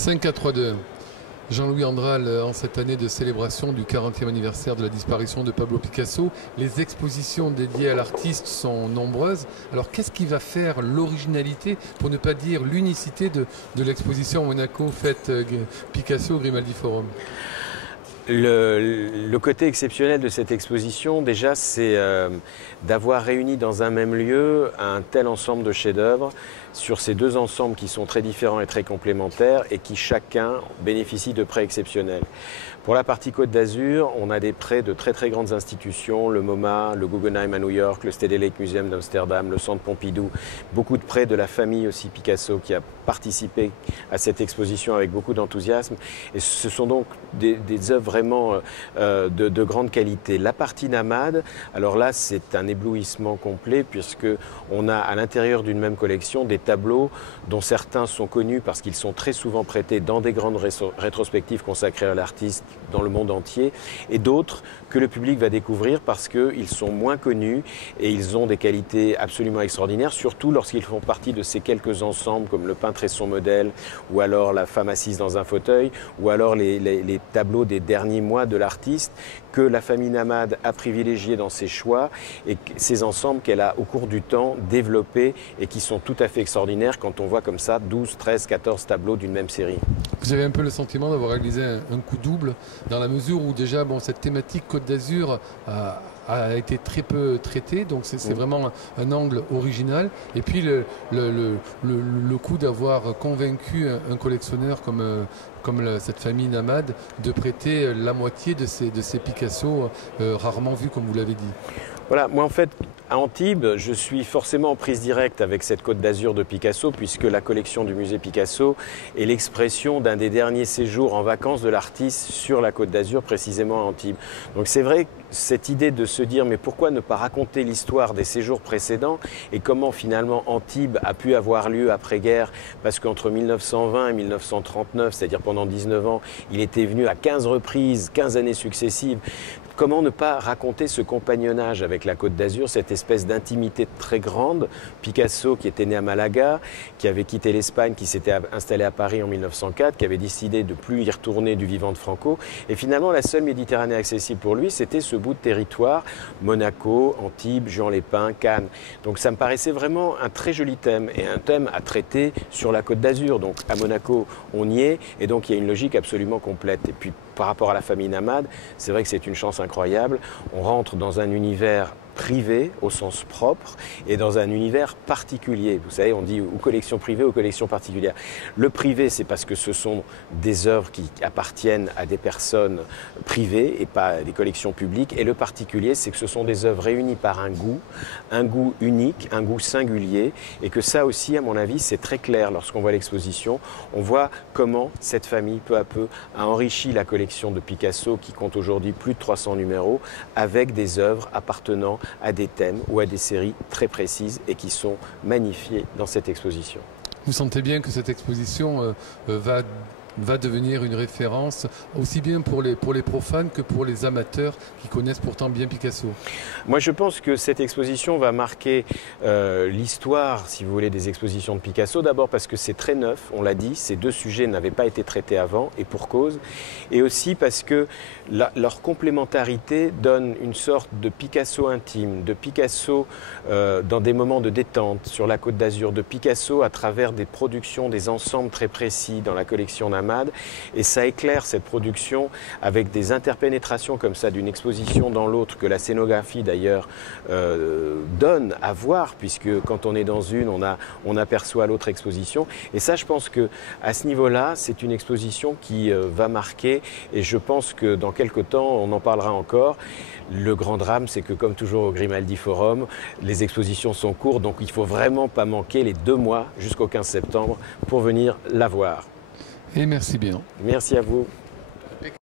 5-4-3-2. Jean-Louis Andral, en cette année de célébration du 40e anniversaire de la disparition de Pablo Picasso, les expositions dédiées à l'artiste sont nombreuses. Alors qu'est-ce qui va faire l'originalité, pour ne pas dire l'unicité de l'exposition Monaco Fête Picasso au Grimaldi Forum? Le côté exceptionnel de cette exposition, déjà, c'est d'avoir réuni dans un même lieu un tel ensemble de chefs-d'œuvre sur ces deux ensembles qui sont très différents et très complémentaires et qui chacun bénéficient de prêts exceptionnels. Pour la partie Côte d'Azur, on a des prêts de très très grandes institutions, le MoMA, le Guggenheim à New York, le Stedelijk Museum d'Amsterdam, le Centre Pompidou, beaucoup de prêts de la famille aussi Picasso qui a participé à cette exposition avec beaucoup d'enthousiasme. Et ce sont donc des œuvres vraiment de grande qualité. La partie Namad, alors là c'est un éblouissement complet puisque on a à l'intérieur d'une même collection des tableaux dont certains sont connus parce qu'ils sont très souvent prêtés dans des grandes rétrospectives consacrées à l'artiste dans le monde entier, et d'autres que le public va découvrir parce qu'ils sont moins connus et ils ont des qualités absolument extraordinaires, surtout lorsqu'ils font partie de ces quelques ensembles comme le peintre et son modèle, ou alors la femme assise dans un fauteuil, ou alors les tableaux des derniers mois de l'artiste que la famille Namad a privilégié dans ses choix, et ces ensembles qu'elle a au cours du temps développés et qui sont tout à fait extraordinaires quand on voit comme ça 12, 13, 14 tableaux d'une même série. Vous avez un peu le sentiment d'avoir réalisé un coup double, dans la mesure où déjà cette thématique Côte d'Azur a été très peu traitée, donc c'est vraiment un angle original. Et puis le coup d'avoir convaincu un collectionneur comme cette famille Namad de prêter la moitié de ces Picasso rarement vus, comme vous l'avez dit. Voilà, moi en fait, à Antibes, je suis forcément en prise directe avec cette Côte d'Azur de Picasso, puisque la collection du musée Picasso est l'expression d'un des derniers séjours en vacances de l'artiste sur la Côte d'Azur, précisément à Antibes. Donc c'est vrai, cette idée de se dire, mais pourquoi ne pas raconter l'histoire des séjours précédents et comment finalement Antibes a pu avoir lieu après-guerre, parce qu'entre 1920 et 1939, c'est-à-dire pendant 19 ans, il était venu à 15 reprises, 15 années successives. Comment ne pas raconter ce compagnonnage avec la Côte d'Azur, cette espèce d'intimité très grande? Picasso, qui était né à Malaga, qui avait quitté l'Espagne, qui s'était installé à Paris en 1904, qui avait décidé de ne plus y retourner du vivant de Franco. Et finalement, la seule Méditerranée accessible pour lui, c'était ce bout de territoire, Monaco, Antibes, Juan-les-Pins, Cannes. Donc ça me paraissait vraiment un très joli thème, et un thème à traiter sur la Côte d'Azur. Donc à Monaco, on y est, et donc il y a une logique absolument complète. Et puis par rapport à la famille Namad, c'est vrai que c'est une chance incroyable. On rentre dans un univers privé au sens propre et dans un univers particulier. Vous savez, on dit ou collection privée ou collection particulière. Le privé, c'est parce que ce sont des œuvres qui appartiennent à des personnes privées et pas des collections publiques. Et le particulier, c'est que ce sont des œuvres réunies par un goût unique, un goût singulier. Et que ça aussi, à mon avis, c'est très clair lorsqu'on voit l'exposition. On voit comment cette famille, peu à peu, a enrichi la collection de Picasso, qui compte aujourd'hui plus de 300 numéros, avec des œuvres appartenant à des thèmes ou à des séries très précises et qui sont magnifiées dans cette exposition. Vous sentez bien que cette exposition va devenir une référence aussi bien pour les profanes que pour les amateurs qui connaissent pourtant bien Picasso? Moi je pense que cette exposition va marquer l'histoire, si vous voulez, des expositions de Picasso. D'abord parce que c'est très neuf, on l'a dit, ces deux sujets n'avaient pas été traités avant et pour cause. Et aussi parce que leur complémentarité donne une sorte de Picasso intime, de Picasso dans des moments de détente sur la Côte d'Azur, de Picasso à travers des productions, des ensembles très précis dans la collection Namad. Et ça éclaire cette production avec des interpénétrations comme ça d'une exposition dans l'autre, que la scénographie d'ailleurs donne à voir, puisque quand on est dans une, on aperçoit l'autre exposition. Et ça, je pense que à ce niveau-là, c'est une exposition qui va marquer, et je pense que dans quelques temps, on en parlera encore. Le grand drame, c'est que comme toujours au Grimaldi Forum, les expositions sont courtes, donc il ne faut vraiment pas manquer les 2 mois jusqu'au 15 septembre pour venir la voir. Et merci bien. Merci à vous.